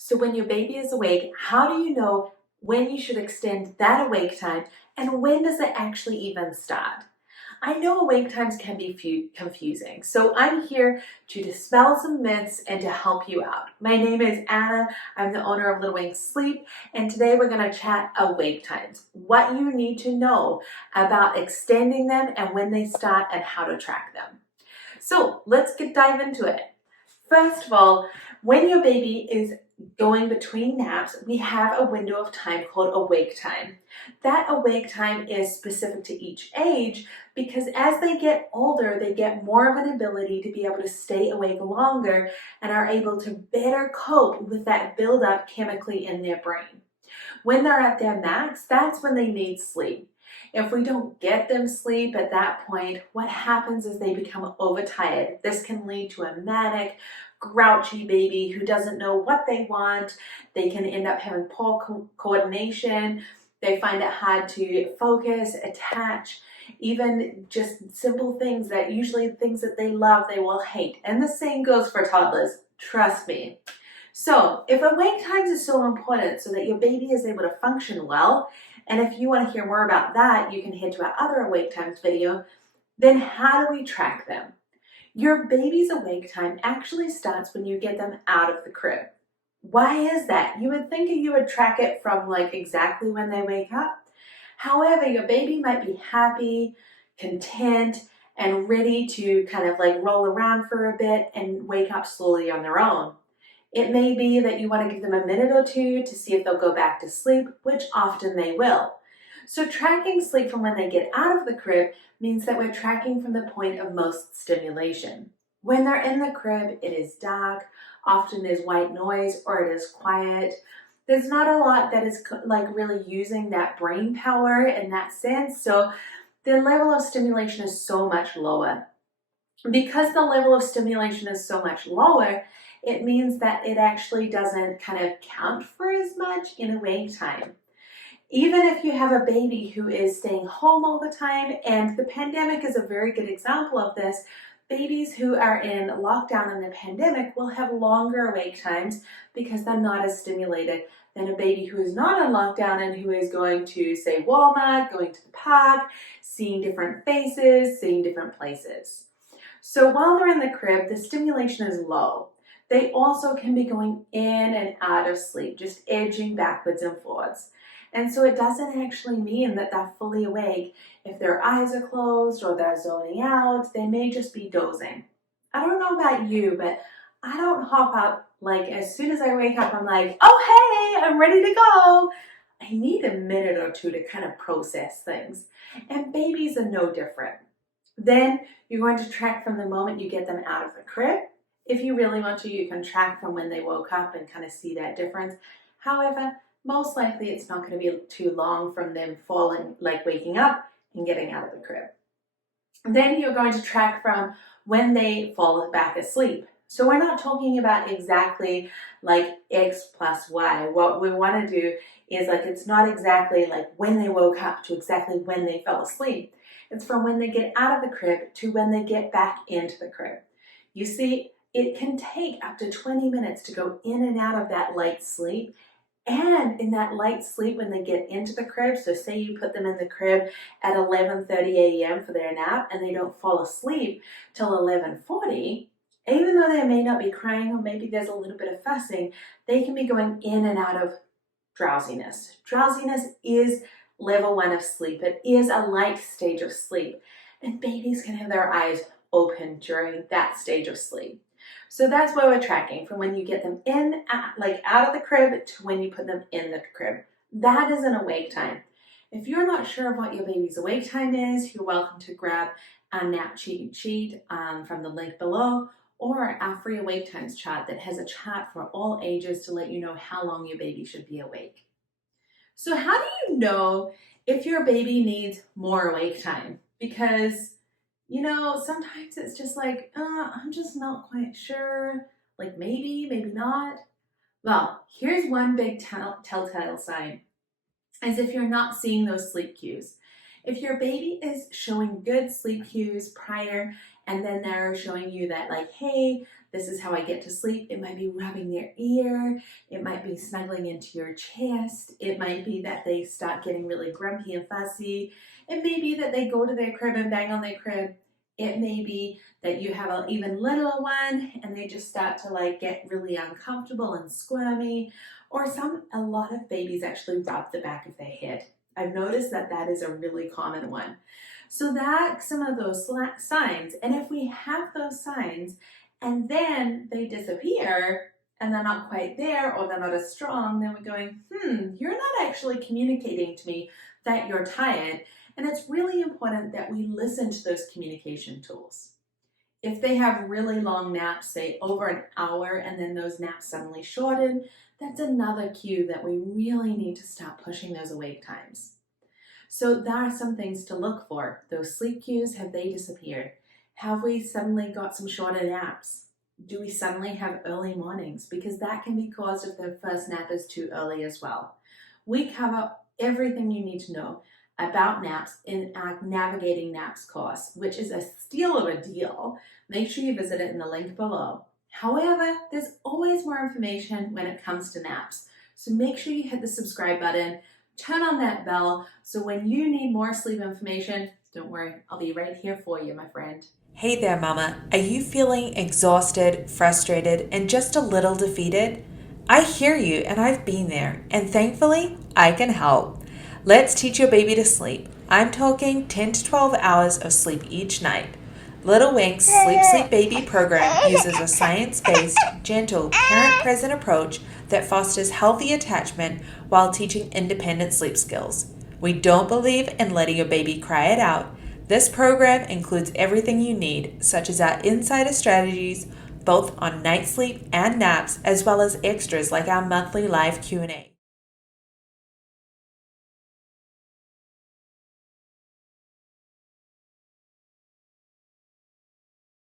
So when your baby is awake, how do you know when you should extend that awake time and when does it actually even start? I know awake times can be confusing, so I'm here to dispel some myths and to help you out. My name is Anna, I'm the owner of Little Wings Sleep, and today we're going to chat awake times, what you need to know about extending them and when they start and how to track them. So let's dive into it. First of all, when your baby is going between naps, we have a window of time called awake time. That awake time is specific to each age because as they get older, they get more of an ability to be able to stay awake longer and are able to better cope with that buildup chemically in their brain. When they're at their max, that's when they need sleep. If we don't get them sleep at that point, what happens is they become overtired. This can lead to a manic, grouchy baby who doesn't know what they want. They can end up having poor coordination. They find it hard to focus, attach, even just simple things that usually things that they love, they will hate. And the same goes for toddlers, trust me. So if awake times is so important so that your baby is able to function well, and if you want to hear more about that, you can head to our other awake times video, then how do we track them? Your baby's awake time actually starts when you get them out of the crib. Why is that? You would think you would track it from like exactly when they wake up. However, your baby might be happy, content, and ready to kind of like roll around for a bit and wake up slowly on their own. It may be that you want to give them a minute or two to see if they'll go back to sleep, which often they will. So tracking sleep from when they get out of the crib means that we're tracking from the point of most stimulation. When they're in the crib, it is dark, often there's white noise or it is quiet. There's not a lot that is like really using that brain power in that sense, so the level of stimulation is so much lower. Because the level of stimulation is so much lower, it means that it actually doesn't kind of count for as much in awake time. Even if you have a baby who is staying home all the time, and the pandemic is a very good example of this, babies who are in lockdown in the pandemic will have longer awake times because they're not as stimulated than a baby who is not in lockdown and who is going to, say, Walmart, going to the park, seeing different faces, seeing different places. So while they're in the crib, the stimulation is low. They also can be going in and out of sleep, just edging backwards and forwards. And so it doesn't actually mean that they're fully awake. If their eyes are closed or they're zoning out, they may just be dozing. I don't know about you, but I don't hop up like as soon as I wake up, I'm like, oh, hey, I'm ready to go. I need a minute or two to kind of process things. And babies are no different. Then you're going to track from the moment you get them out of the crib. If you really want to, you can track from when they woke up and kind of see that difference. However, most likely it's not going to be too long from them waking up and getting out of the crib. Then you're going to track from when they fall back asleep. So we're not talking about exactly like X plus Y. What we want to do is it's not exactly like when they woke up to exactly when they fell asleep. It's from when they get out of the crib to when they get back into the crib. You see, it can take up to 20 minutes to go in and out of that light sleep. And in that light sleep when they get into the crib, so say you put them in the crib at 11:30 a.m. for their nap and they don't fall asleep till 11:40, even though they may not be crying or maybe there's a little bit of fussing, they can be going in and out of drowsiness. Drowsiness is level 1 of sleep. It is a light stage of sleep. And babies can have their eyes open during that stage of sleep. So that's where we're tracking, from when you get them in, out of the crib to when you put them in the crib. That is an awake time. If you're not sure of what your baby's awake time is, you're welcome to grab a nap cheat sheet from the link below, or our free awake times chart that has a chart for all ages to let you know how long your baby should be awake. So how do you know if your baby needs more awake time? Because sometimes it's just like, I'm just not quite sure. Like maybe not. Well, here's one big telltale sign, as if you're not seeing those sleep cues. If your baby is showing good sleep cues prior, and then they're showing you that hey, this is how I get to sleep. It might be rubbing their ear. It might be snuggling into your chest. It might be that they start getting really grumpy and fussy. It may be that they go to their crib and bang on their crib. It may be that you have an even littler one and they just start to get really uncomfortable and squirmy. Or a lot of babies actually rub the back of their head. I've noticed that that is a really common one. So that's some of those signs. And if we have those signs and then they disappear and they're not quite there or they're not as strong, then we're going, you're not actually communicating to me that you're tired. And it's really important that we listen to those communication tools. If they have really long naps, say over an hour, and then those naps suddenly shorten, that's another cue that we really need to stop pushing those awake times. So there are some things to look for. Those sleep cues, have they disappeared? Have we suddenly got some shorter naps? Do we suddenly have early mornings? Because that can be caused if the first nap is too early as well. We cover everything you need to know about naps in our Navigating Naps course, which is a steal of a deal. Make sure you visit it in the link below. However, there's always more information when it comes to naps. So make sure you hit the subscribe button, turn on that bell, so when you need more sleep information, don't worry, I'll be right here for you, my friend. Hey there, Mama. Are you feeling exhausted, frustrated, and just a little defeated? I hear you, and I've been there, and thankfully, I can help. Let's teach your baby to sleep. I'm talking 10 to 12 hours of sleep each night. Little Wink's Sleep Baby program uses a science-based, gentle, parent-present approach that fosters healthy attachment while teaching independent sleep skills. We don't believe in letting your baby cry it out. This program includes everything you need, such as our insider strategies, both on night sleep and naps, as well as extras like our monthly live Q&A.